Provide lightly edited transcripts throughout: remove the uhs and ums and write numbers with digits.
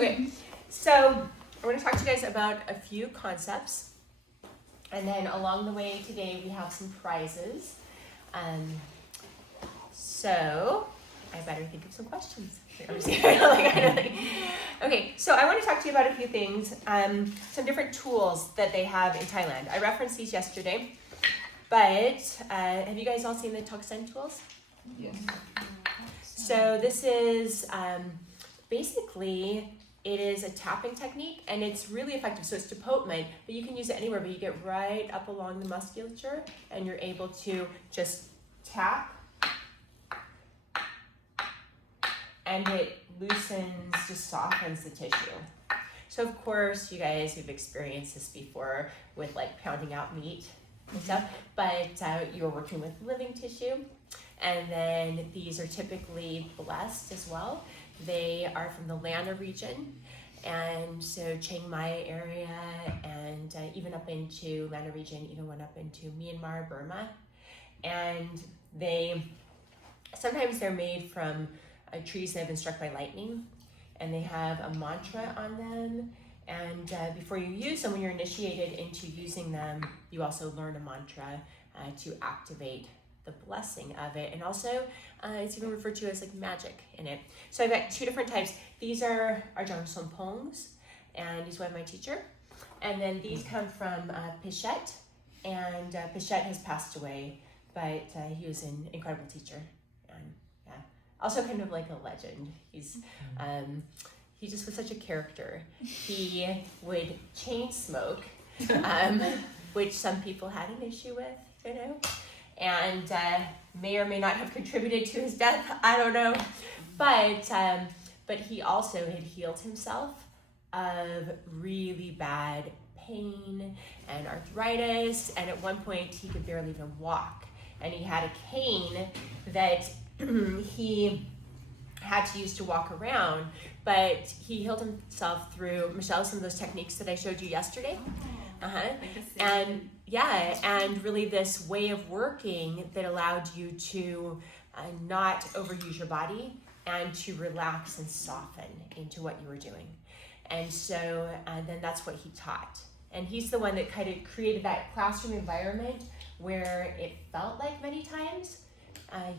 Okay, so I want to talk to you guys about a few concepts, and then along the way today we have some prizes. So I better think of some questions. Okay, so I want to talk to you about a few things, some different tools that they have in Thailand. I referenced these yesterday, but have you guys all seen the Toksen tools? Yes. So this is basically, it is a tapping technique, and it's really effective. So it's to potment, but you can use it anywhere, but you get right up along the musculature, and you're able to just tap, and it loosens, just softens the tissue. So of course, you guys have experienced this before with like pounding out meat and stuff, but you're working with living tissue. And then these are typically blessed as well. They are from the Lana region, and so Chiang Mai area, and even up into Lana region, even went up into Myanmar, Burma. And sometimes they're made from trees that have been struck by lightning, and they have a mantra on them. And before you use them, when you're initiated into using them, you also learn a mantra to activate the blessing of it. And also it's even referred to as like magic in it. So I've got two different types. These are Ajahn Sompongs, and he's one of my teacher. And then these come from Pichet, and Pichet has passed away, but he was an incredible teacher. And yeah, also kind of like a legend. He just was such a character. He would chain smoke, which some people had an issue with, you know, and may or may not have contributed to his death. I don't know, but he also had healed himself of really bad pain and arthritis, and at one point he could barely even walk, and he had a cane that he had to use to walk around, but he healed himself through, Michelle, some of those techniques that I showed you yesterday. And yeah, and really this way of working that allowed you to not overuse your body and to relax and soften into what you were doing. And so then that's what he taught. And he's the one that kind of created that classroom environment where it felt like many times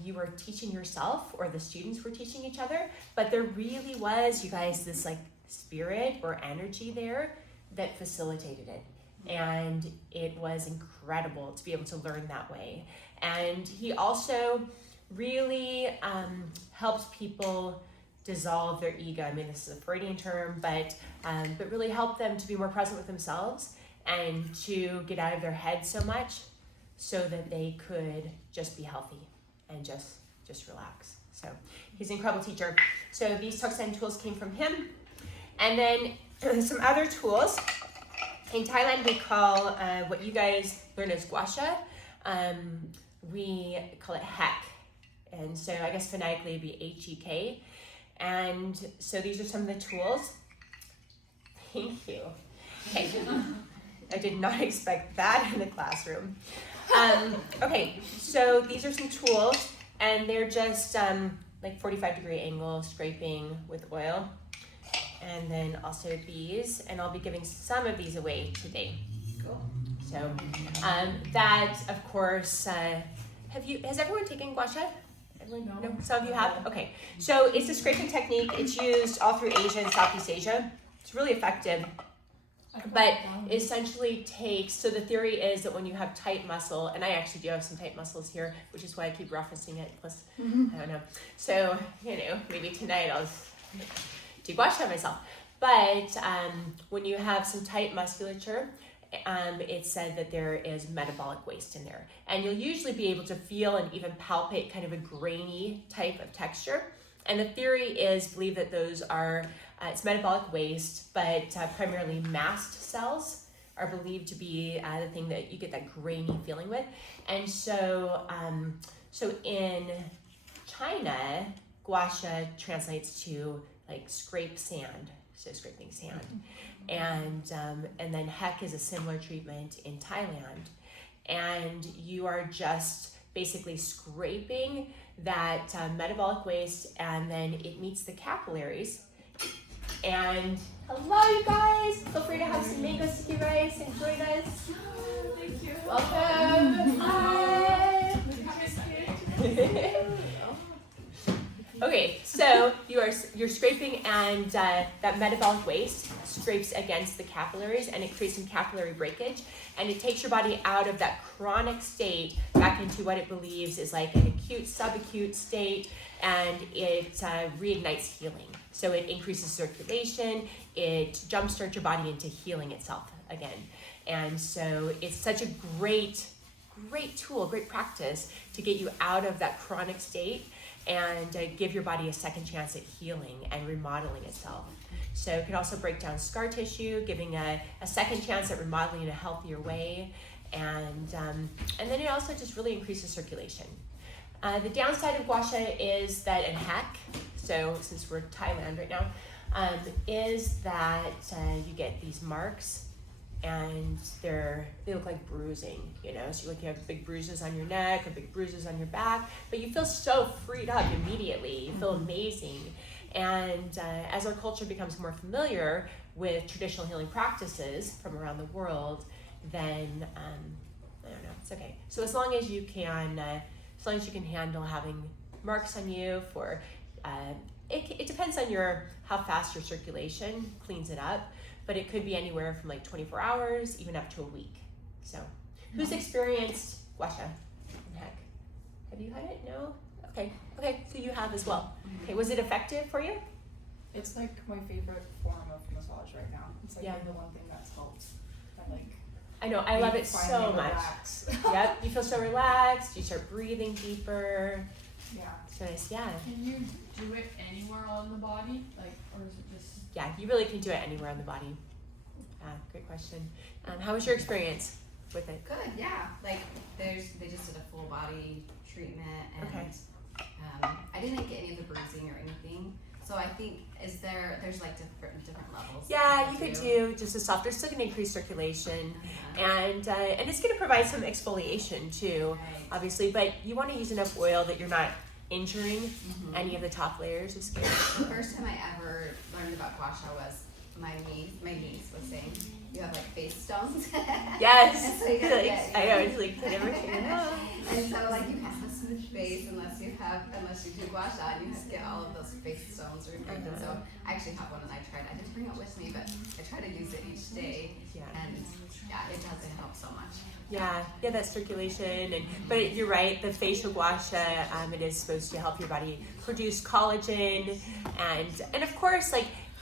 you were teaching yourself, or the students were teaching each other, but there really was, you guys, this like spirit or energy there that facilitated it. And it was incredible to be able to learn that way. And he also really helped people dissolve their ego. I mean, this is a Freudian term, but really help them to be more present with themselves and to get out of their head so much so that they could just be healthy and just relax. So he's an incredible teacher. So these Toksen tools came from him. And then some other tools. In Thailand, we call what you guys learn as Gasha, we call it Hek. And so I guess phonetically it'd be H-E-K. And so these are some of the tools. Thank you. Okay. I did not expect that in the classroom. Okay, so these are some tools, and they're just like 45-degree angle scraping with oil. And then also these, and I'll be giving some of these away today. Cool. So that, of course, has everyone taken Gasha? Everyone? No. Some of you have? Okay. So it's a scraping technique. It's used all through Asia and Southeast Asia. It's really effective. But it essentially takes, so the theory is that when you have tight muscle, and I actually do have some tight muscles here, which is why I keep referencing it, plus, I don't know. So, you know, maybe tonight I'll do Gasha myself. But when you have some tight musculature, it's said that there is metabolic waste in there. And you'll usually be able to feel and even palpate kind of a grainy type of texture. And the theory is, believe that those are, it's metabolic waste, but primarily mast cells are believed to be the thing that you get that grainy feeling with. And so, so in China, Gasha translates to like scrape sand, so scraping sand. And then Hek is a similar treatment in Thailand. And you are just basically scraping that metabolic waste, and then it meets the capillaries, And hello, you guys. Feel free to have some mango sticky rice and join us. Thank you. Welcome. Hi. Okay, so you're scraping, and that metabolic waste scrapes against the capillaries, and it creates some capillary breakage, and it takes your body out of that chronic state back into what it believes is like an acute, subacute state, and it reignites healing. So it increases circulation, it jumpstarts your body into healing itself again. And so it's such a great tool, great practice to get you out of that chronic state and give your body a second chance at healing and remodeling itself. So it can also break down scar tissue, giving a second chance at remodeling in a healthier way. And then it also just really increases circulation. The downside of Gasha is that, and Hek, so since we're Thailand right now, is that you get these marks, and they look like bruising, so you have big bruises on your neck or big bruises on your back, but you feel so freed up immediately. You feel amazing. And as our culture becomes more familiar with traditional healing practices from around the world, then I don't know, it's okay. So as long as you can handle having marks on you for it depends on how fast your circulation cleans it up. But it could be anywhere from like 24 hours, even up to a week. So, who's experienced Gasha and Hek? Have you had it? No? Okay, so you have as well. Okay, was it effective for you? It's like my favorite form of massage right now. It's like the one thing that's helped. I know, I love it so much. Yep, you feel so relaxed, you start breathing deeper. Yeah. So nice, yeah. Can you do it anywhere on the body? Or is it just... Yeah, you really can do it anywhere on the body. Great question. How was your experience with it? Good, yeah. They just did a full body treatment, and I didn't get any of the bruising or anything. So I think there's like different levels. Yeah, you could do just a soft. They're still going to increase circulation, and it's going to provide some exfoliation too, obviously. But you want to use enough oil that you're not injuring any of the top layers of skin. The first time I ever learned about Gasha was my niece was saying, you have like face stones. Yes. And so you gotta I know, it's like never and so you can't have a smooth face unless you do Gasha, and you have to get all of those face stones removed. And so I actually have one, and I didn't bring it with me, but I try to use it each day. And it helps so much. Yeah, that circulation, but you're right. The facial Gasha, it is supposed to help your body produce collagen, and of course,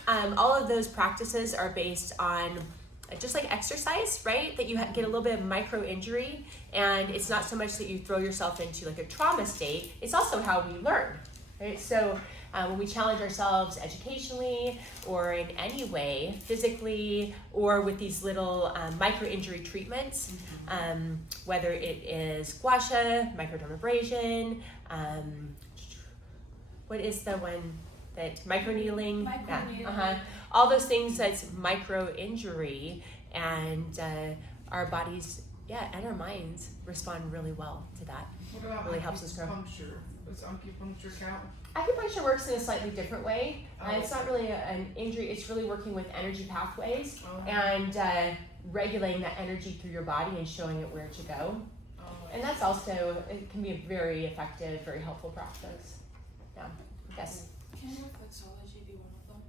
all of those practices are based on just like exercise, right? That you get a little bit of micro injury, and it's not so much that you throw yourself into like a trauma state. It's also how we learn, right? So when we challenge ourselves educationally or in any way, physically, or with these little micro injury treatments, whether it is Gasha, microdermabrasion, what is the one that microneedling? All those things that's micro injury, and our bodies, and our minds respond really well to that. What about really helps us grow. acupuncture? Does acupuncture count? Acupuncture works in a slightly different way. It's not really an injury, it's really working with energy pathways and regulating that energy through your body and showing it where to go. And that's also, it can be a very effective, very helpful practice. Yeah, yes. Can reflexology be one of them?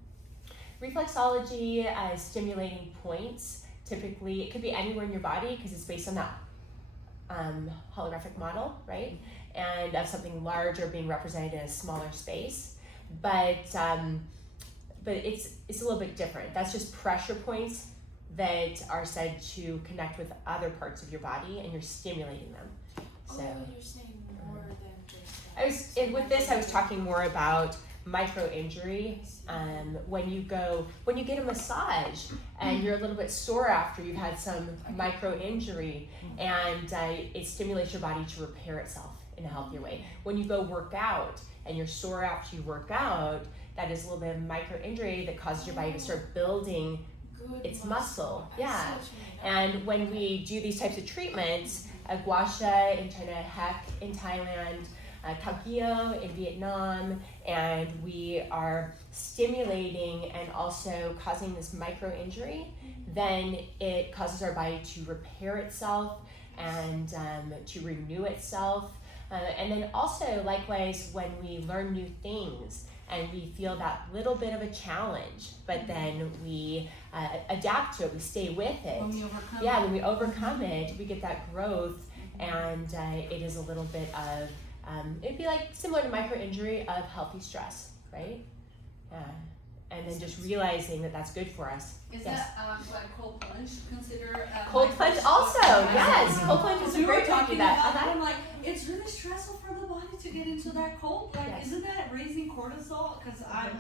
Reflexology is stimulating points. Typically, it could be anywhere in your body because it's based on that holographic model, right? And of something larger being represented in a smaller space. But it's a little bit different. That's just pressure points that are said to connect with other parts of your body, and you're stimulating them. So you're saying more than just with this, I was talking more about micro injury. When you get a massage and you're a little bit sore after you've had some micro injury, and it stimulates your body to repair itself in a healthier way. When you go work out and you're sore after you work out, that is a little bit of micro injury that causes your body to start building its muscle. Yeah. And when we do these types of treatments, Gasha in China, Hek in Thailand, Taekio in Vietnam, and we are stimulating and also causing this micro injury, then it causes our body to repair itself and to renew itself. And then also, likewise, when we learn new things and we feel that little bit of a challenge, but then we adapt to it, we stay with it. When we overcome Yeah, it. when we overcome it, we get that growth, and it is a little bit of, it'd be like similar to micro injury of healthy stress, right? Yeah. And then just realizing that that's good for us. Is Yes. that like cold plunge consider? Cold plunge also, yes. Cold plunge is a We were great way to do talking that. about that. I'm like, it's really stressful for the body to get into that cold. Like, Yes. isn't that raising cortisol? Because I'm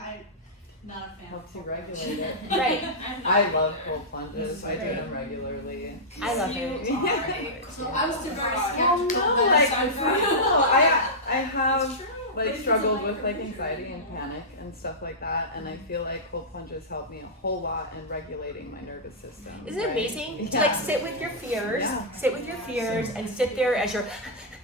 not a fan. Helps of you cold plunge. regulate it. Right. I love cold plunges. I do Right. them regularly. I love You it. are I was still very Oh, skeptical. no, that like, I'm I have It's true. like It's struggled like with like anxiety and panic and stuff like that, and I feel like cold plunges help me a whole lot in regulating my nervous system. Isn't it right? amazing to Yeah. like sit with your fears, Yeah. and sit there as you're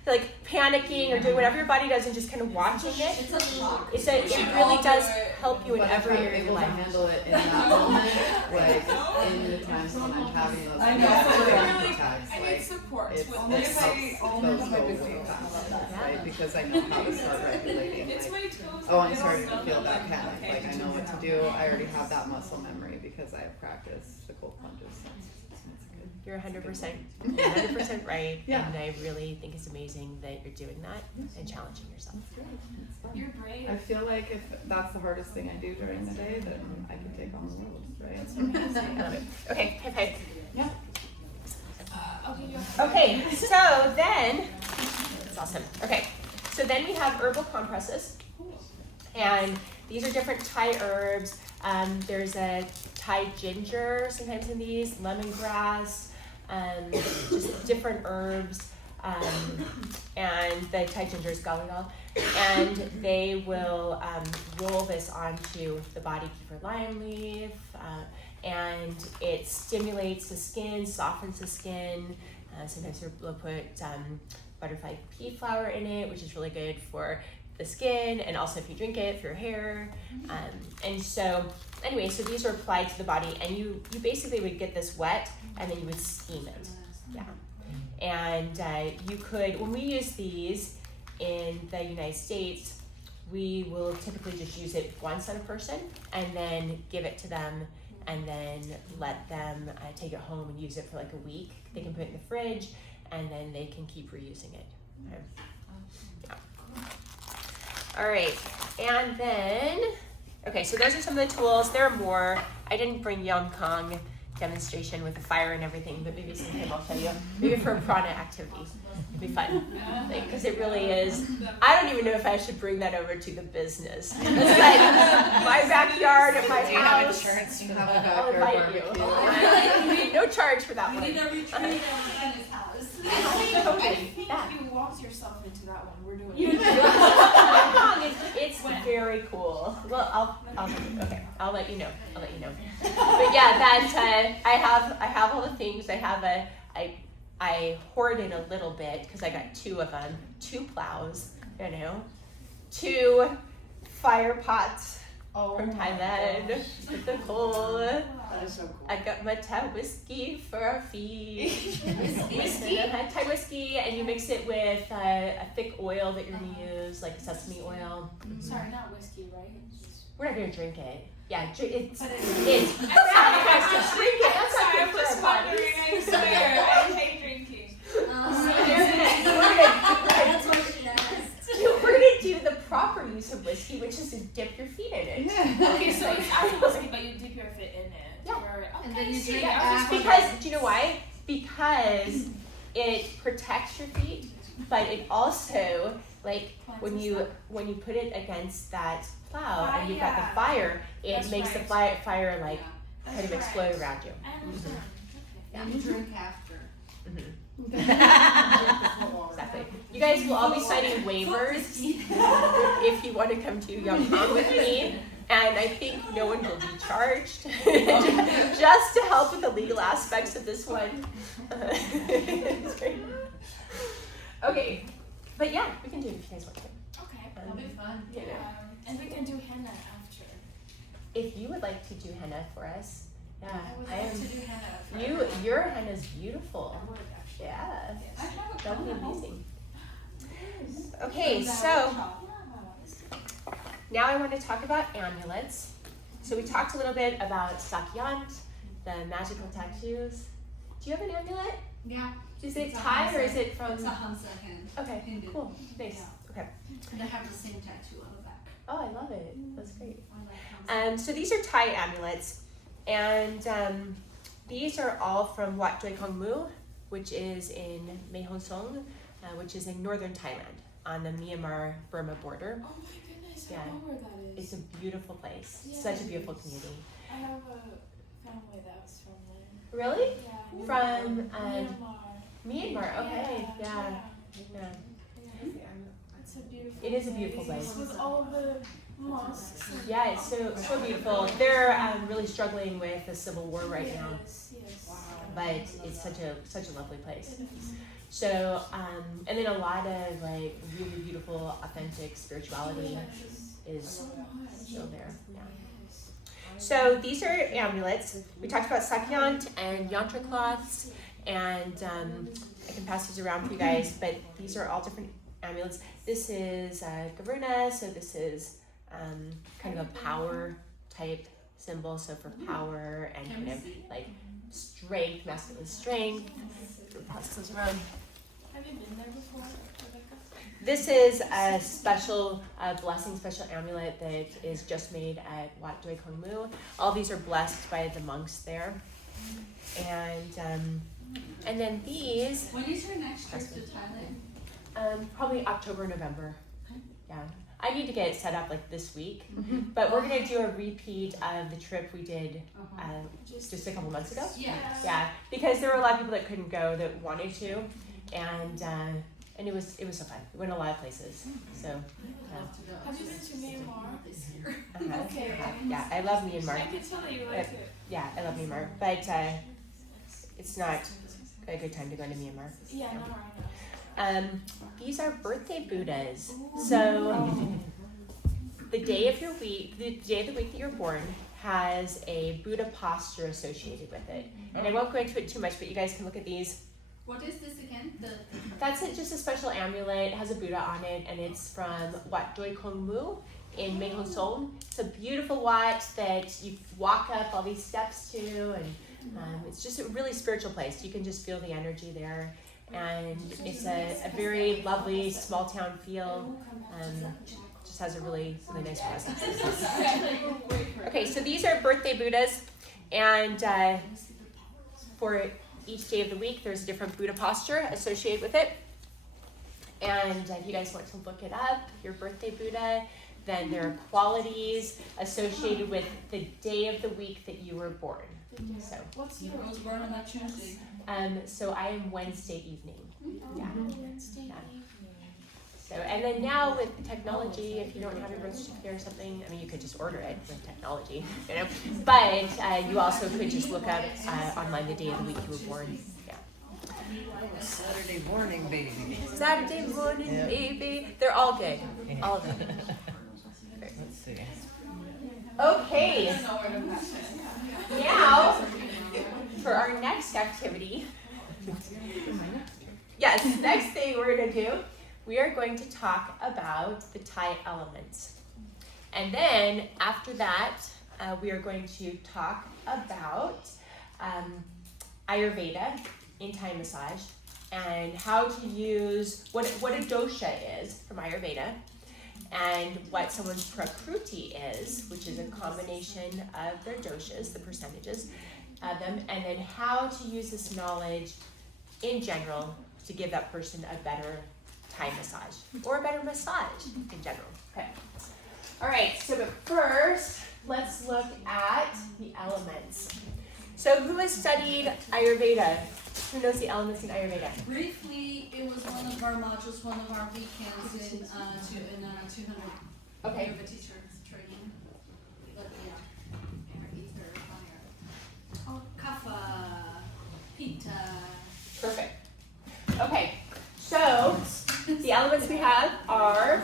like panicking or doing whatever your body does and just kind of watching it. It's a shock. It really does help you in But every if I'm area of your able to life. handle it in that moment, like in the times when I'm having those I know. panic attacks, I like need support. it with helps this. those go way faster, right? Because I know how to start regulating. It's Like, my toes. oh, I'm I starting to don't feel know, that like, panic. okay, Like I know what to do. I already have that muscle memory because I have practiced the cold plunges. So it's good. You're 100% right. Yeah. And I really think it's amazing that you're doing that and challenging yourself. It's great. It's fun. You're brave. I feel like if that's the hardest thing I do during the day, then I can take on the world, right? That's amazing. I love it. Okay, high five. Yeah. Okay, so then, that's awesome. Okay, so then we have herbal compresses. And these are different Thai herbs. There's a Thai ginger sometimes in these, lemongrass, just different herbs. And the Thai ginger is galangal. And they will roll this onto the body, kefir lime leaf, and it stimulates the skin, softens the skin. Sometimes they'll put butterfly pea flower in it, which is really good for the skin, and also if you drink it for your hair. And so anyway, so these are applied to the body, and you basically would get this wet and then you would steam it. Yeah. And you could, when we use these in the United States, we will typically just use it once on a person and then give it to them and then let them take it home and use it for like a week. They can put it in the fridge and then they can keep reusing it. Okay. Yeah. All right, and then, okay, so those are some of the tools. There are more. I didn't bring Yong Kong demonstration with the fire and everything, but maybe sometime I'll show you. Maybe for a prana activity. It'd be fun. Because it really is. I don't even know if I should bring that over to the business. It's like my backyard at my house. You have a I'll backyard invite barbecue. you. No charge for that We one. need a retreat at his house. Totally. I think Yeah. you walked yourself into that one. We're doing You it. do. It's very cool. Well, I'll let you know. But yeah, that I have all the things. I hoarded a little bit because I got 2 of them, 2 plows, 2 fire pots from Thailand with the coal. That is so cool. I got my Thai whiskey for our feet. Thai whiskey, and you mix it with a thick oil that you're gonna use, like sesame oil. Sorry, not whiskey, right? We're not gonna drink it. Yeah, it's But it's sacrifice to drink it. That's not Sorry, good I'm for just our bodies. wondering. I swear, I hate drinking. We're gonna do the proper use of whiskey, which is to dip your feet in it. Okay, so it's after whiskey, but you dip your foot in it. Yeah. Or, okay, And then you sweet. drink I was just after. wondering. Because do you know why? Because it protects your feet, but it also when you put it against that plow and you've got the fire, it That's makes the right. fire like That's kind of right. explode around you. I understand. And you drink after. Exactly. You guys will all be signing waivers if you want to come to Yong Kong with me. And I think no one will be charged just to help with the legal aspects of this one. Okay, but yeah, we can do it if you guys want to. Okay. That'll be fun. Yeah. And we can do henna after. If you would like to do henna for us, yeah, I would I like am. to do henna. Your henna's beautiful. I would actually. Yeah, Yes. I have a that would be cone at home. amazing. Okay, so now I want to talk about amulets. So we talked a little bit about sakyant, the magical tattoos. Do you have an amulet? Yeah, Is it It's a Thai or Hansa. is it from? it's a Hansa hand. Okay, Hindu. cool, nice. Okay. And I have the same tattoo on the back. Oh, I love it. That's great. I like Hansa. So these are Thai amulets, and these are all from Wat Doi Kong Mu, which is in Mae Hon Song, which is in northern Thailand on the Myanmar-Burma border. Oh my goodness, Yeah. I know where that It's is. a beautiful place, Yeah, such a it beautiful is. community. I have a family that's from there. Really? Yeah. From Myanmar. Myanmar, okay, yeah. Yeah. It's a beautiful It is a beautiful place. With all the mosques. And Yeah, it's so beautiful. They're really struggling with the civil war right now, Yes, yes. but it's such a lovely place. It is. So, and then a lot of like really beautiful, authentic spirituality is So much. still there. Yeah. Yes. So these are amulets. We talked about sakyant and yantra cloths, and I can pass these around for you guys. But these are all different amulets. This is Gavruna, so this is kind of a power type symbol. So for power and kind of like strength, masculine strength. Pass those around. Have you been there before, Rebecca? This is a special blessing, special amulet that is just made at Wat Doi Kong Mu. All these are blessed by the monks there, and then these When is your next trip to Thailand? probably October, November. Yeah, I need to get it set up like this week, but we're gonna do a repeat of the trip we did just a couple months ago. Yeah. Yeah, because there were a lot of people that couldn't go that wanted to, and it was so fun. We went a lot of places. So Have you been to Myanmar? okay. Yeah, I love Myanmar. I can tell you like it. Yeah, I love Myanmar, but it's not a good time to go to Myanmar. Yeah, no, I know. These are birthday Buddhas. So the day of the week that you're born has a Buddha posture associated with it. And I won't go into it too much, but you guys can look at these. What is this again? That's it, just a special amulet. It has a Buddha on it, and it's from Wat Doi Kong Mu in Mae Hon Song. It's a beautiful wat that you walk up all these steps to, and it's just a really spiritual place. You can just feel the energy there, and it's a very lovely small town feel. Just has a really nice presence. Okay, so these are birthday Buddhas, and for each day of the week, there's a different Buddha posture associated with it. And if you guys want to look it up, your birthday Buddha, then there are qualities associated with the day of the week that you were born. So, What's I your was born on a Tuesday. so I am Wednesday evening. Yeah. Wednesday Yeah. evening? So, and then now with technology, if you don't have your birth certificate or something, I mean, you could just order it with technology, you know. But you also could just look up online the day of the week you were born. Yeah. Saturday morning, baby. Saturday morning, Yeah. baby. They're all good. All of them. Let's see. Okay. Now, for our next activity, yes, next thing we're going to do, we are going to talk about the Thai elements. And then after that, we are going to talk about Ayurveda in Thai massage and how to use what a dosha is from Ayurveda, and what someone's prakruti is, which is a combination of their doshas, the percentages of them, and then how to use this knowledge in general to give that person a better Thai massage or a better massage in general. Okay. All right, so but first, let's look at the elements. So who has studied Ayurveda? Who knows the elements in Ayurveda? Briefly, it was one of our modules, one of our weekends in 200 Okay. Ayurveda teacher training. But yeah, air, ether, fire. Oh, kapha, pitta. Perfect. Okay, so the elements we have are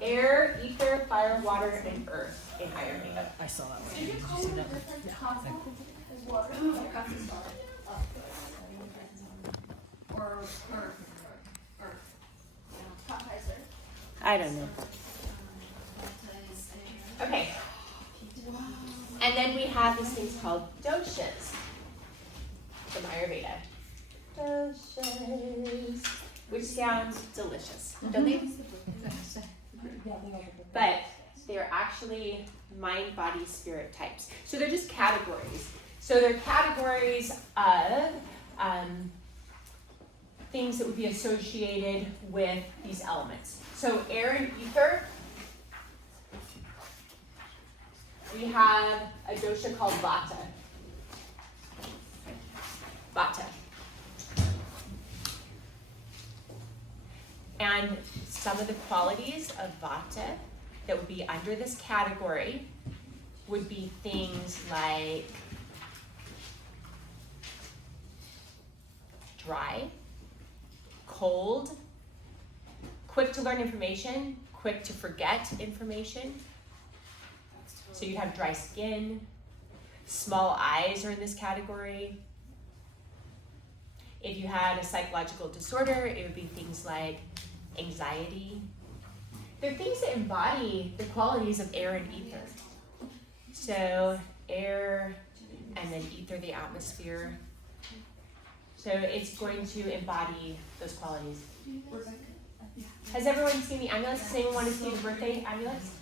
air, ether, fire, fire, water, and earth in Ayurveda. I saw that one. Did you Did call you see it that? a different kapha as water? Or Kapha is there. I don't know. Okay. And then we have these things called doshas from Ayurveda. Doshas, which sounds delicious, don't they? But they're actually mind, body, spirit types. So they're just categories. So they're categories of things that would be associated with these elements. So air and ether. We have a dosha called Vata. Vata. And some of the qualities of Vata that would be under this category would be things like dry, cold, quick to learn information, quick to forget information. So you'd have dry skin, small eyes are in this category. If you had a psychological disorder, it would be things like anxiety. They're things that embody the qualities of air and ether. So air and then ether, the atmosphere. So it's going to embody those qualities. Has everyone seen the amulets? Does anyone want to see the birthday amulets?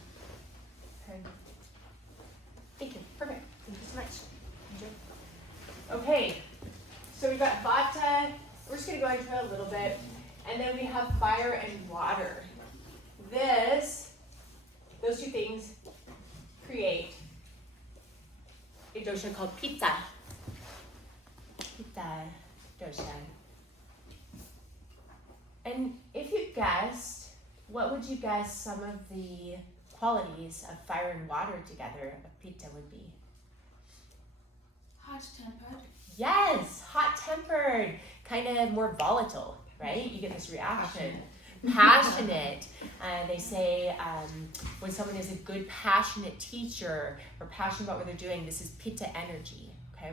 Thank you. Perfect. Thank you so much. Okay. So we've got Vata. We're just going to go into it a little bit. And then we have fire and water. Those two things create a dosha called Pitta. Pitta dosha. And if you guessed, what would you guess some of the qualities of fire and water together of Pitta would be? Hot-tempered. Yes, hot-tempered, kind of more volatile, right? You get this reaction. Passionate. They say when someone is a good, passionate teacher or passionate about what they're doing, this is Pitta energy, okay?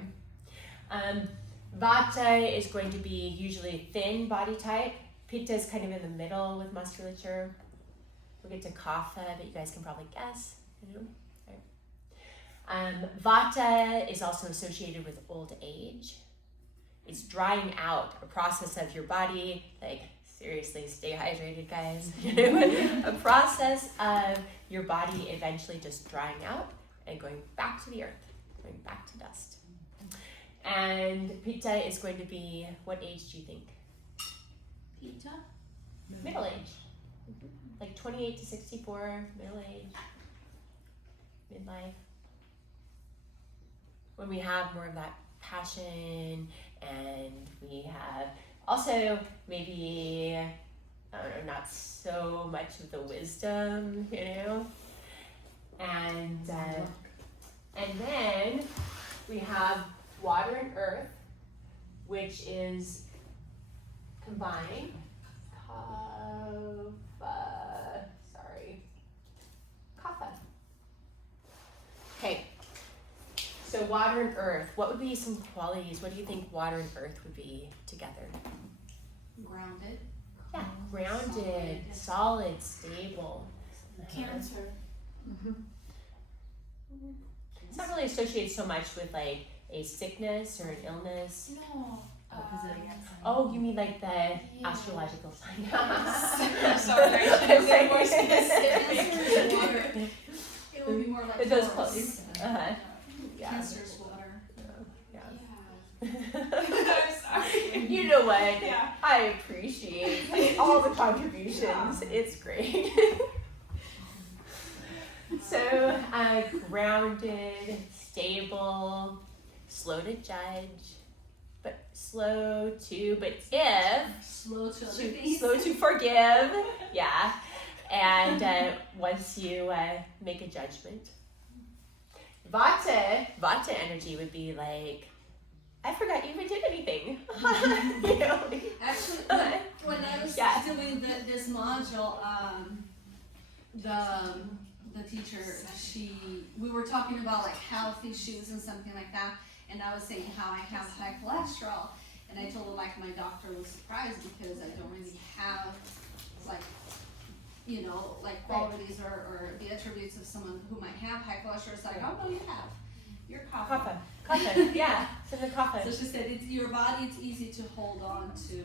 Vata is going to be usually thin body type. Pitta is kind of in the middle with musculature. We'll get to Kapha, but you guys can probably guess. You know? Vata is also associated with old age. It's drying out, a process of your body, like seriously, stay hydrated, guys. A process of your body eventually just drying out and going back to the earth, going back to dust. And Pitta is going to be, what age do you think? Pitta. Middle age. Like 28 to 64, middle age, midlife. When we have more of that passion and we have also maybe, I don't know, not so much of the wisdom, you know? And then we have water and earth, which is combined. Kapha. Okay. So water and earth, what would be some qualities? What do you think water and earth would be together? grounded. Yeah, grounded, solid, stable. Cancer. It's not really associated so much with like a sickness or an illness. No. Oh, you mean like the astrological sign? Sorry, I should have been more Cancer is water. It would be more like Those Taurus. close. Uh-huh. Yeah. Cancer is water. You know what? Yeah. I appreciate all the contributions. It's great. So, grounded, stable, slow to judge, but slow to Slow to other things. slow to forgive. Yeah. And once you make a judgment. Vata energy would be like, I forgot you even did anything. You know, like, Actually, when I was Yeah. doing this module, the teacher, we were talking about like health issues and something like that, and I was saying how I have high cholesterol, and I told her like my doctor was surprised because I don't really have like, you know, like qualities or the attributes of someone who might have high cholesterol. It's like, oh no, you have. You're Kapha. Kapha, yeah. So the kapha. So she said it's your body, it's easy to hold on to,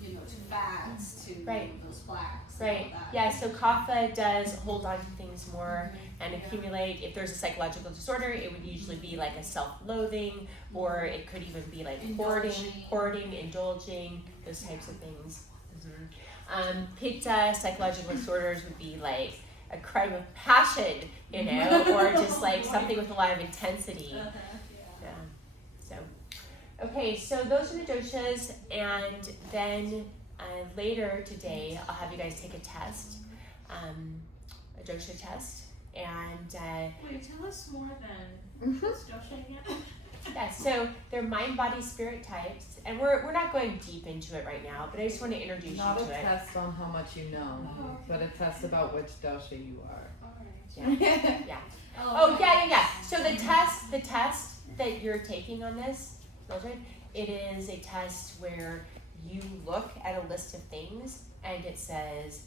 you know, to fats, to those plaques. Right. And all that. Yeah, so kapha does hold on to things more and accumulate. If there's a psychological disorder, it would usually be like a self-loathing, or it could even be like hoarding, indulging, those types of things. Pitta, psychological disorders would be like a crime of passion, you know, or just like something with a lot of intensity. Yeah. So, okay, so those are the doshas, and then later today I'll have you guys take a test, a dosha test, and Wait, tell us more than what's dosha again? yeah, so they're mind, body, spirit types, and we're not going deep into it right now, but I just want to introduce Not you a to it. test on how much you know, but a test about which dosha you are. Yeah. Oh yeah. So the test that you're taking on this, Mildred, it is a test where you look at a list of things and it says,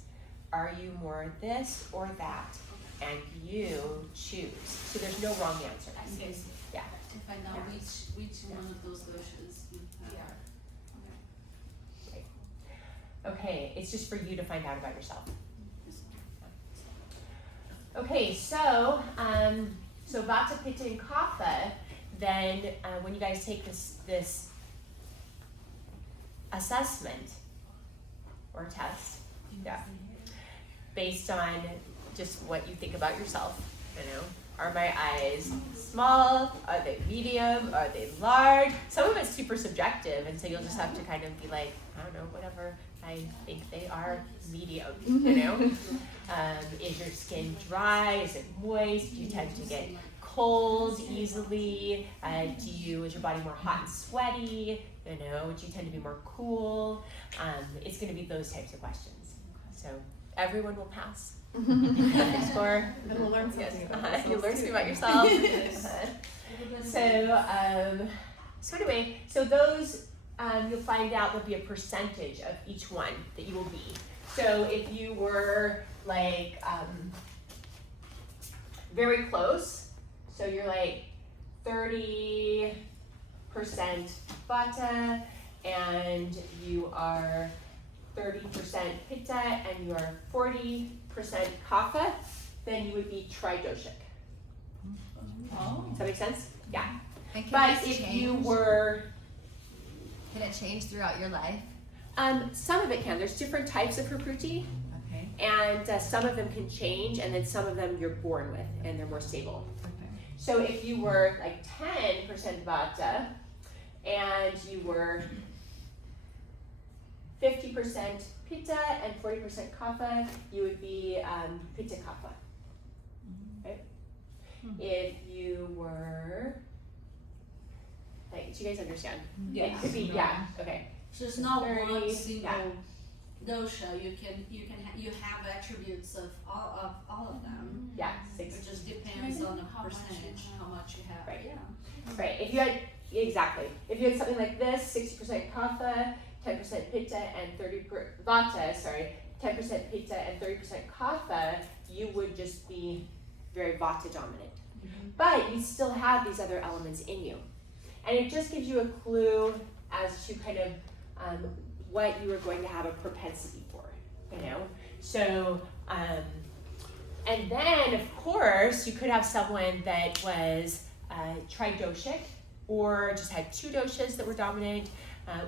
are you more this or that? And you choose. So there's no wrong answer. I see. Yeah. To find out which one of those doshas you have. Okay, it's just for you to find out about yourself. Okay, so Vata, Pitta, and Kapha, then when you guys take this assessment or test, based on just what you think about yourself, you know, are my eyes small? Are they medium? Are they large? Some of it's super subjective, and so you'll just have to kind of be like, I don't know, whatever. I think they are medium, you know? Is your skin dry? Is it moist? Do you tend to get cold easily? Is your body more hot and sweaty? You know, do you tend to be more cool? It's gonna be those types of questions. So everyone will pass. Score. And we'll learn something about ourselves. You'll learn something about yourself. So anyway, so those you'll find out there'll be a percentage of each one that you will be. So if you were like very close, so you're like 30% Vata and you are 30% Pitta and you are 40% Kapha, then you would be tridoshic. Does that make sense? Yeah. And can But this if you change? were Can it change throughout your life? some of it can. There's different types of Prakruti, Okay. and some of them can change, and then some of them you're born with, and they're more stable. Okay. So if you were like 10% Vata, and you were 50% Pitta and 40% Kapha, you would be Pitta Kapha. Right? If you were, like, do you guys understand? Yes. It could be, okay. So it's not 30, one single yeah. dosha. You have attributes of all of them. Yeah, It just depends on the percentage, how much you have. Right. Yeah. Right. If you had something like this, 60% Kapha, 10% Pitta, and 30% Vata, 10% Pitta and 30% Kapha, you would just be very Vata dominant. But you still have these other elements in you. And it just gives you a clue as to kind of what you are going to have a propensity for, you know? So, and then of course, you could have someone that was tridoshic, or just had two doshas that were dominant,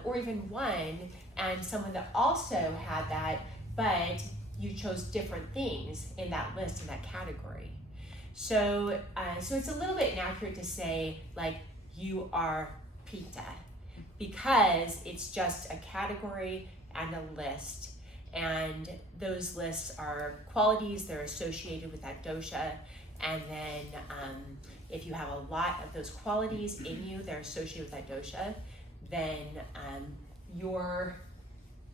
or even one, and someone that also had that, but you chose different things in that list, in that category. So, so it's a little bit inaccurate to say, like, you are Pitta, because it's just a category and a list, and those lists are qualities that are associated with that dosha, and then if you have a lot of those qualities in you that are associated with that dosha, then your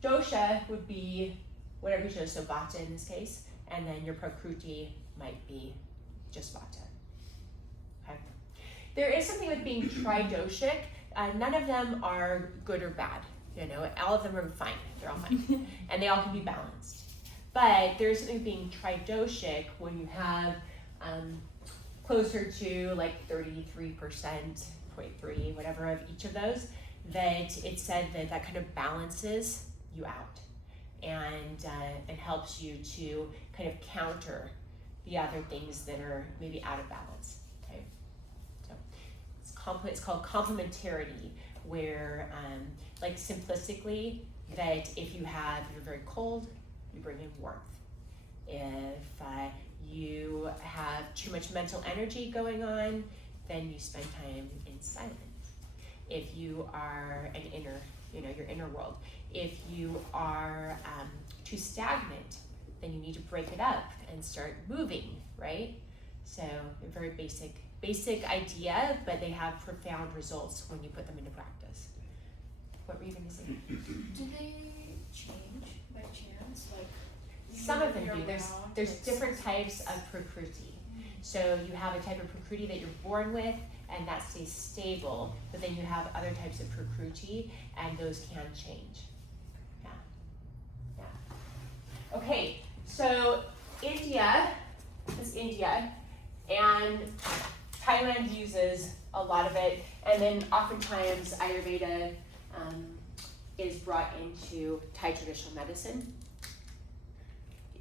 dosha would be whatever you chose, so Vata in this case, and then your Prakruti might be just vata. Okay. There is something with being tridoshic. None of them are good or bad. You know, all of them are fine. They're all fine, and they all can be balanced. But there's something being tridoshic when you have closer to like 33%, 0.3, whatever of each of those, that it said that that kind of balances you out and helps you to kind of counter the other things that are maybe out of balance. Okay, so it's called complementarity, where like simplistically, that if you're very cold, you bring in warmth. If you have too much mental energy going on, then you spend time in silence. If you are an your inner world. If you are too stagnant, then you need to break it up and start moving, right? So a very basic idea, but they have profound results when you put them into practice. What were you going to say? Do they change by chance? Like Some of them year do. There's round, different types of prakriti. So you have a type of prakriti that you're born with, and that stays stable. But then you have other types of prakriti, and those can change. Yeah. Okay. So India is India, and Thailand uses a lot of it, and then oftentimes Ayurveda is brought into Thai traditional medicine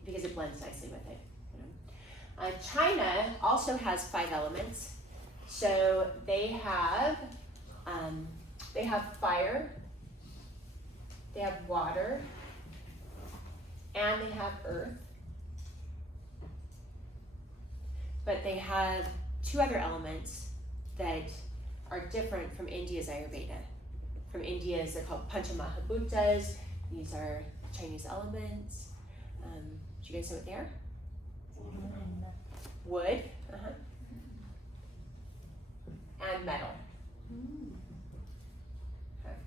because it blends nicely with it. You know? China also has 5 elements, so they have fire, they have water, and they have earth. But they have 2 other elements that are different from India's Ayurveda. From India's, they're called Panchamahabhutas. These are Chinese elements. Do you guys know what they are? Wood. And metal. Okay.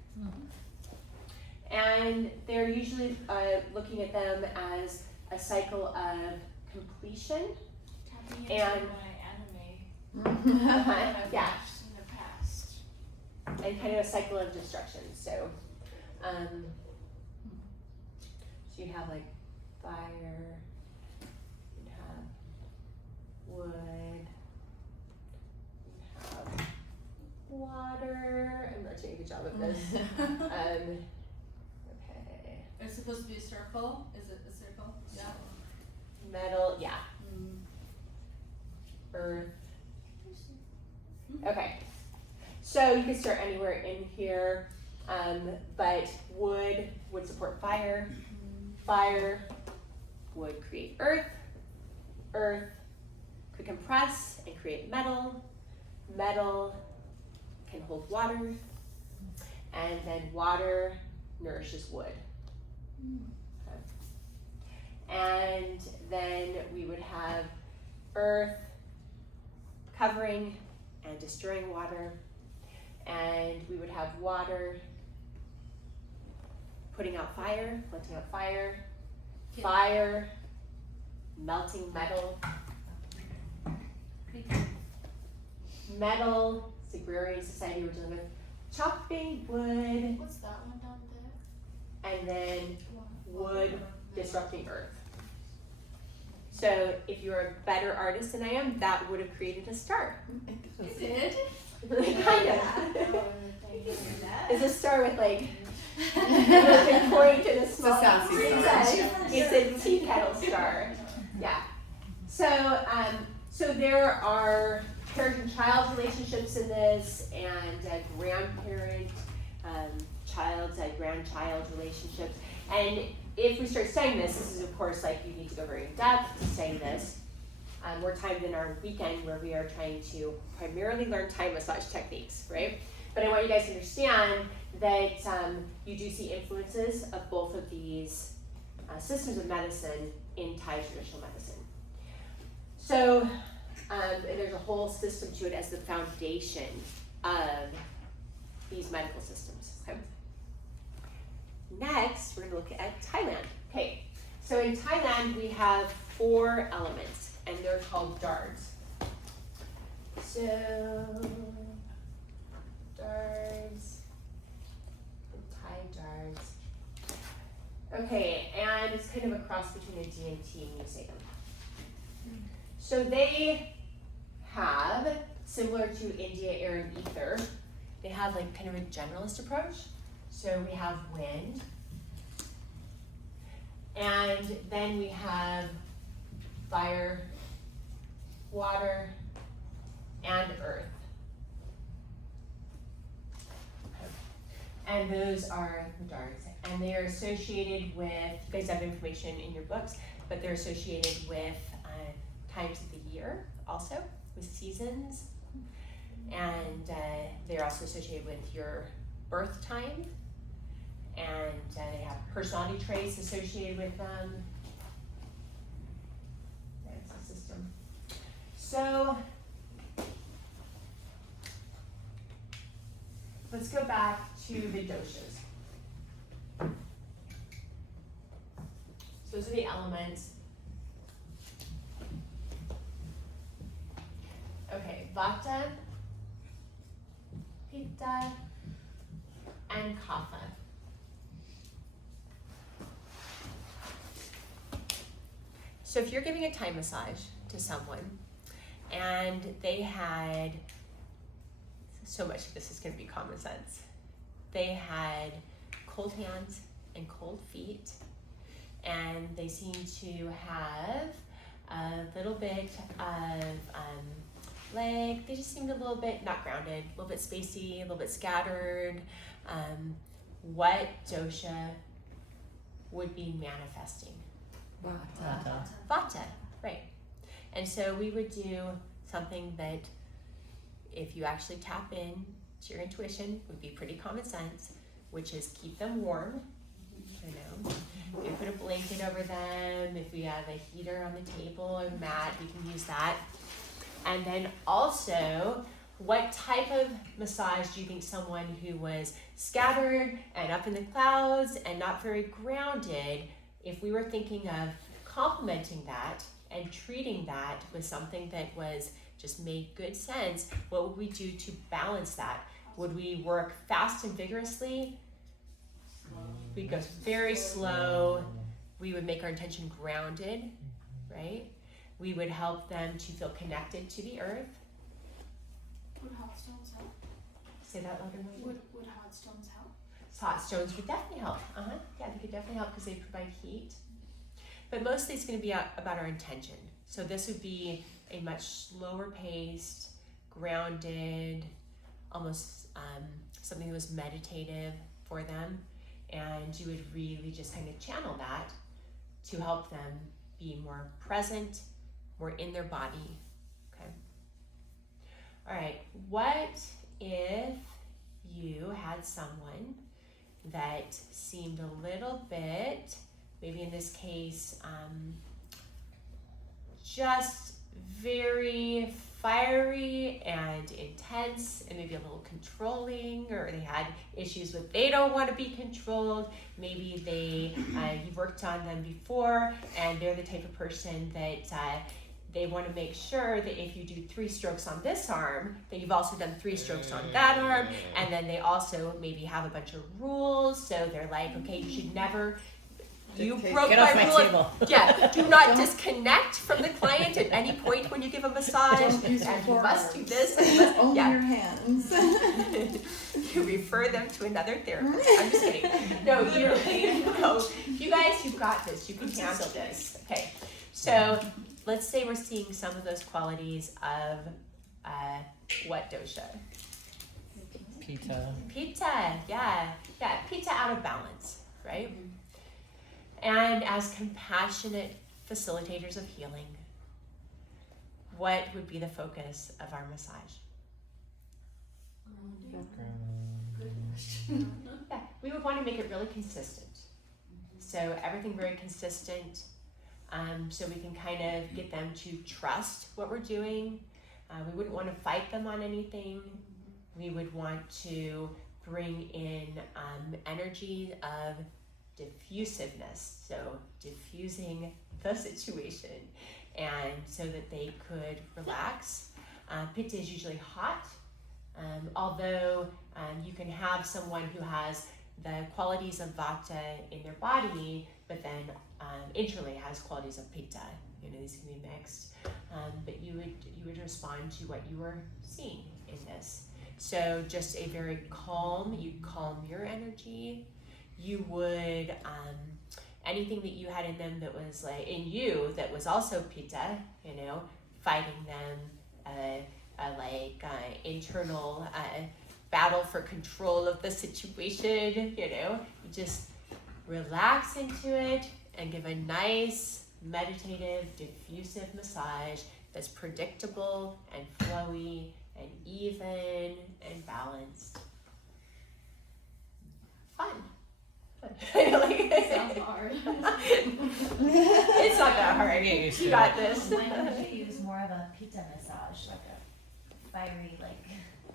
And they're usually looking at them as a cycle of completion. Tapping into And- my anime that I've Yeah. watched in the past. And kind of a cycle of destruction. So, so you have like fire, you have wood, you have water. I'm not doing a good job of this. Okay. It's supposed to be a circle. Is it a circle? Yeah. Metal, yeah. Earth. Okay. So you can start anywhere in here, but wood would support fire. Fire would create earth. Earth could compress and create metal. Metal can hold water. And then water nourishes wood. Okay. And then we would have earth covering and destroying water. And we would have water putting out fire, letting out fire, fire, melting metal, metal, it's the agrarian society we're dealing with, chopping wood, What's that one down there? and then wood disrupting earth. So if you're a better artist than I am, that would have created a star. You did? Kind of. Oh, It's a star with like a point and a small sassy star. It's a tea kettle star. Yeah. So so there are parent and child relationships in this, and grandparent, child, grandchild relationships. And if we start studying this is of course like you need to go very in depth to study this. We're timed in our weekend where we are trying to primarily learn Thai massage techniques, right? But I want you guys to understand that you do see influences of both of these systems of medicine in Thai traditional medicine. So and there's a whole system to it as the foundation of these medical systems. Okay. Next, we're going to look at Thailand. Okay, so in Thailand we have 4 elements, and they're called dards. So, dards, the Thai dards. Okay, and it's kind of a cross between a D&T museum. So they have, similar to India Air and Ether, they have like kind of a generalist approach. So we have wind, and then we have fire, water, and earth. And those are the dards. And they are associated with, you guys have information in your books, but they're associated with times of the year also, with seasons. And they're also associated with your birth time. And they have personality traits associated with them. That's the system. So, let's go back to the doshas. So those are the elements. Okay, vata, pitta, and kapha. So if you're giving a Thai massage to someone and they had, so much of this is going to be common sense, they had cold hands and cold feet, and they seem to have a little bit of leg, they just seemed a little bit not grounded, a little bit spacey, a little bit scattered. What dosha would be manifesting? Vata, right. And so we would do something that, if you actually tap in to your intuition, would be pretty common sense, which is keep them warm. You know, we put a blanket over them. If we have a heater on the table or mat, we can use that. And then also, what type of massage do you think someone who was scattered and up in the clouds and not very grounded, if we were thinking of complementing that and treating that with something that was just made good sense, what would we do to balance that? Would we work fast and vigorously? We'd go very slow. We would make our intention grounded, right? We would help them to feel connected to the earth. Would hot stones help? Say that louder. Would hot stones help? Hot stones would definitely help. Yeah, they could definitely help because they provide heat. But mostly it's going to be about our intention. So this would be a much slower paced, grounded, almost something that was meditative for them. And you would really just kind of channel that to help them be more present, more in their body. Okay. All right. What if you had someone that seemed a little bit, maybe in this case, just very fiery and intense and maybe a little controlling, or they had issues with they don't want to be controlled. Maybe they you've worked on them before and they're the type of person that they want to make sure that if you do 3 strokes on this arm, that you've also done 3 strokes on that arm. And then they also maybe have a bunch of rules. So they're like, okay, you should never, you broke Get off my my rule. table. Yeah, do not disconnect from the client at any point when you give a massage. Don't use And your you must do forearms. this. And you must, Only yeah. your hands. You refer them to another therapist. I'm just kidding. No, you guys, you've got this. You can handle this. Okay, so let's say we're seeing some of those qualities of what dosha? Pitta. Pitta, yeah, pitta out of balance, right? And as compassionate facilitators of healing, what would be the focus of our massage? Yeah, we would want to make it really consistent. So everything very consistent, so we can kind of get them to trust what we're doing. We wouldn't want to fight them on anything. We would want to bring in energy of diffusiveness, so diffusing the situation and so that they could relax. Pitta is usually hot, although you can have someone who has the qualities of vata in their body, but then intrally has qualities of pitta. You know, these can be mixed, but you would respond to what you were seeing in this. So just a very calm, you calm your energy. You would, anything that you had in them that was like, in you, that was also pitta, you know, fighting them, internal battle for control of the situation, you know, you just relax into it and give a nice, meditative, diffusive massage that's predictable and flowy and even and balanced. Fun. Sounds hard. It's not that hard. You got this. Mine usually use more of a pitta massage, like a fiery, like,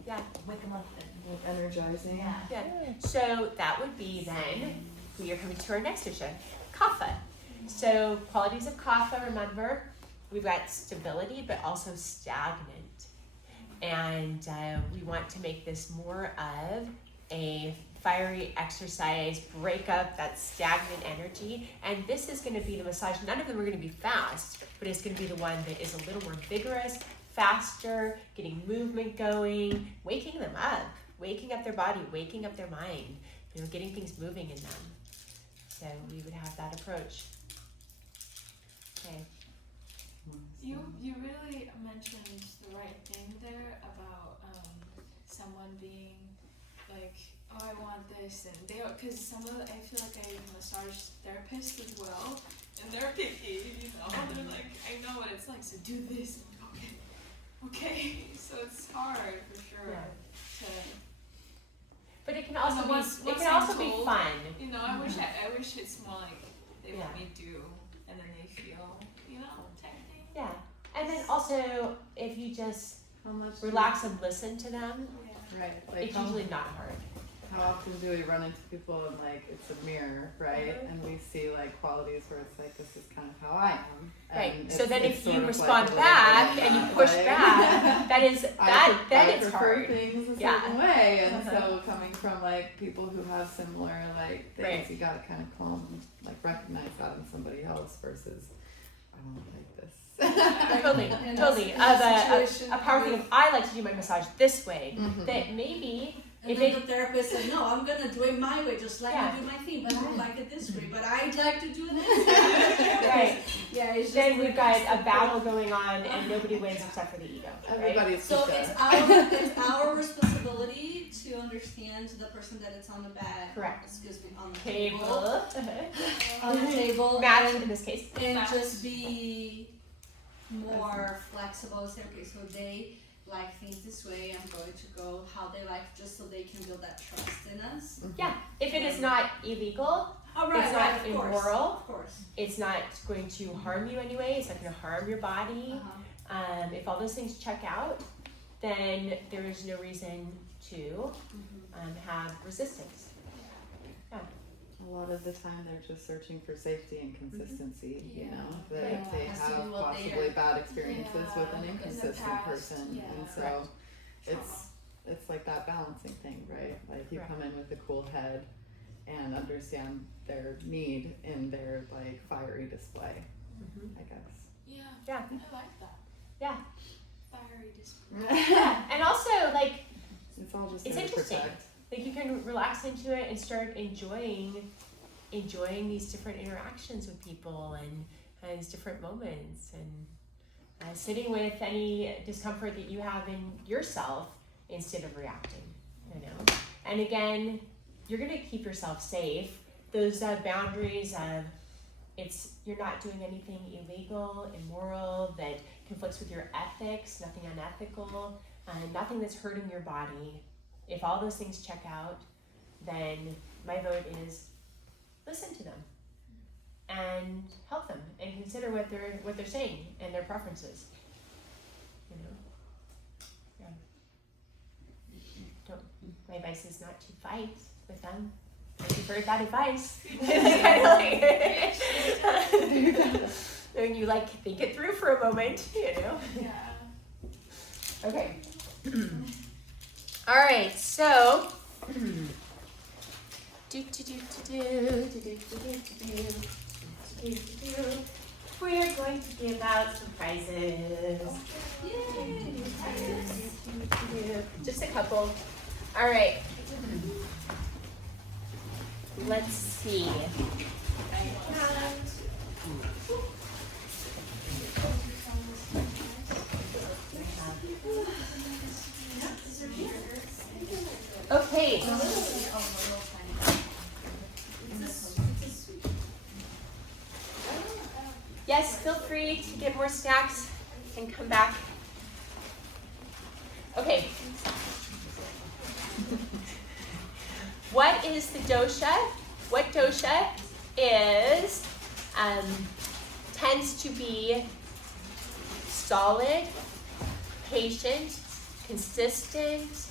Yeah. wake them up and Like energizing. yeah. Yeah. So that would be then, we are coming to our next issue, kapha. So qualities of kapha, remember, we've got stability, but also stagnant. And we want to make this more of a fiery exercise, break up that stagnant energy. And this is going to be the massage. None of them are going to be fast, but it's going to be the one that is a little more vigorous, faster, getting movement going, waking them up, waking up their body, waking up their mind, you know, getting things moving in them. So we would have that approach. Okay. You really mentioned the right thing there about someone being like, oh, I want this, and they, because I feel like I massage therapists as well, and they're picky, you know, they're like, I know what it's like, so do this. Okay, so it's hard for sure to. But it can also once be I'm told, fun. You know, I wish it's more like they let me do, and then they feel, you know, type thing. Yeah. And then also, if you just How much relax and listen to them, Yeah. Right. Like it's usually not hard. how often do we run into people and like it's a mirror, right? And we see like qualities where it's like, this is kind of how I am. Right. And So then it's if sort you of respond like back related and to you that, push like- back, that is I it's prefer hard. things a Yeah. certain way, and Uh-huh. so coming from like people who have similar like things, Right. you gotta kind of calm, like recognize that in somebody else versus I don't like this. Totally. And Totally. that's in that Of situation a power thing with- of I like to do my massage this way. Mhm. That maybe And if then it the therapist said, no, I'm gonna do it my way, just like Yeah. I do my thing, but I like it this way, but I'd like to do it this way. right, Yeah, it's just then we've like- got a battle going on and nobody wins except for the ego. Right? Everybody's So just it's our responsibility to understand the person that it's on the bed. Correct. Excuse me, on the Table. on the table, Match in this case. and just be more flexible. Say, okay, so they like things this way. I'm going to go how they like, just so they can build that trust in us. Yeah. If it is not illegal, Oh, It's not of immoral. course, of course. it's not going to harm you anyway. It's not going to harm your body. Uh-huh. If all those things check out, then there is no reason to have resistance. a lot of the time they're just searching for safety and consistency, you know, that Right. they Has to have do what they possibly are. bad experiences with Yeah, an in the inconsistent past, person, yeah. and so it's like that balancing thing, right? Like you Correct. come in with a cool head and understand their need in their like fiery display, I guess. Yeah. Yeah. I like that. Yeah. Fiery display. Yeah. And also, like, It's all just It's there to interesting. protect. like you can relax into it and start enjoying these different interactions with people and these different moments and sitting with any discomfort that you have in yourself instead of reacting, you know. And again, you're gonna keep yourself safe. Those boundaries of you're not doing anything illegal, immoral, that conflicts with your ethics, nothing unethical, nothing that's hurting your body. If all those things check out, then my vote is listen to them and help them and consider what they're saying and their preferences. You know, yeah. My advice is not to fight with them. Thank you for that advice. And you like think it through for a moment, you know. Yeah. Okay. All right, so we're going to give out some prizes. Just a couple. All right. Let's see. Okay. Yes, feel free to get more snacks and come back. Okay. What is the dosha? What dosha is tends to be solid, patient, consistent.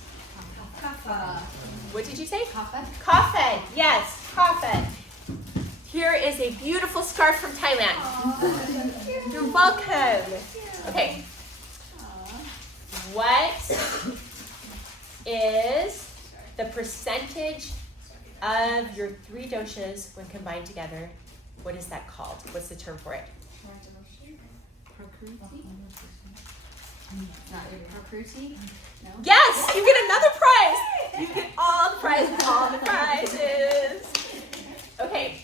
Kapha. What did you say? Kapha. Kapha. Yes, kapha. Here is a beautiful scarf from Thailand. You're welcome. Okay. What is the percentage of your 3 doshas when combined together? What is that called? What's the term for it? Prakruti? Not your Prakruti? No? Yes, you get another prize. You get all the prizes, all the prizes. Okay.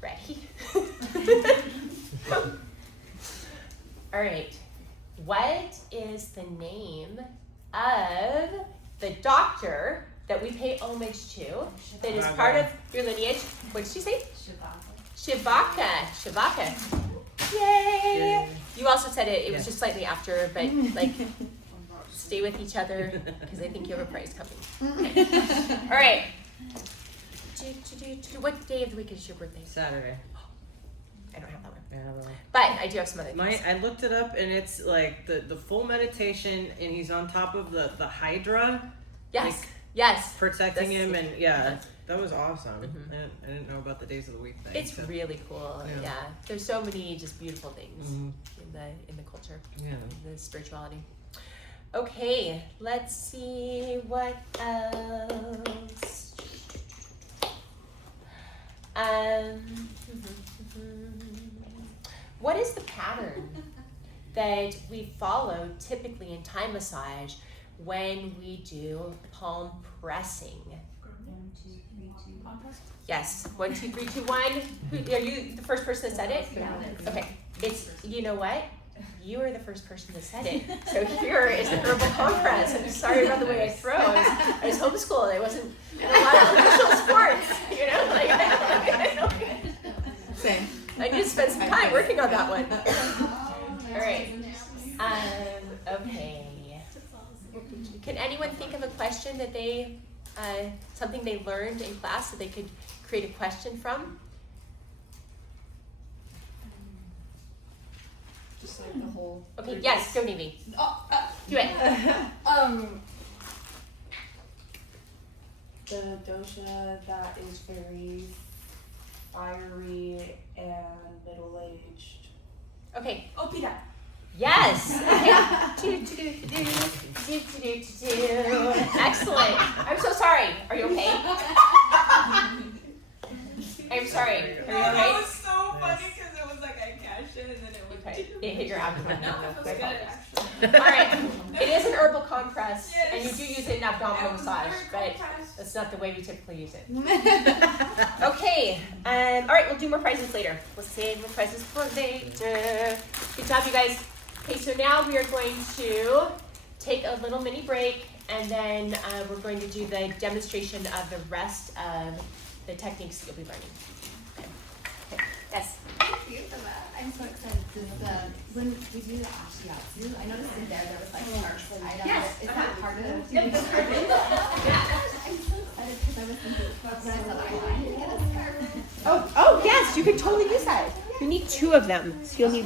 Ready? All right. What is the name of the doctor that we pay homage to that is part of your lineage? What did she say? Shivaka. Shivaka. Yay! You also said it. It was just slightly after, but like, stay with each other because I think you have a prize coming. All right. What day of the week is your birthday? Saturday. I don't have that one, Yeah, well. but I do have some other things. I looked it up and it's like the full meditation and he's on top of the hydra. Yes. Like, Yes. protecting That's- him and yeah, that was awesome. Mhm. I didn't know about the days of the week thing. It's so. really cool. Yeah. Yeah. There's so many just beautiful things Mhm. in the culture, Yeah. the spirituality. Okay, let's see what else. What is the pattern that we follow typically in Thai massage when we do palm pressing? Yes. 1, 2, 3, 2, 1. Are you the first person that said it? Okay. It's, you know what? You are the first person that said it. So here is the herbal compress. I'm sorry about the way I throw. I was homeschooled. I wasn't in a lot of professional sports. You know, like Same. I need to spend some time working on that one. All right. Okay. Can anyone think of a question that they, something they learned in class that they could create a question from? Just like the whole. Okay, yes, go Navy. Do it. The dosha that is very fiery and middle-aged. Okay. Oh, Pita. Yes. Okay. Excellent. I'm so sorry. Are you okay? I'm sorry. Are you That alright? was so funny because it was like I cashed it and then it went. It hit your abdomen. No, it feels I good apologize. actually. All right. It is an herbal compress, and you Yes. do use it in abdominal That was massage, very but compressed. that's not the way we typically use it. Okay. All right, we'll do more prizes later. We'll save more prizes for later. Good job, you guys. Okay, so now we are going to take a little mini break, and then we're going to do the demonstration of the rest of the techniques you'll be learning. Okay. Yes. Thank you for that. I'm so excited because when we do the ashiatsu, I noticed in there was like parts and items. Yes. Is that part of it? Yep, that's part of it. I'm so excited because I was thinking when I saw that I need to get a scarf. Oh, yes, you could totally use that. You need 2 of them, so you'll need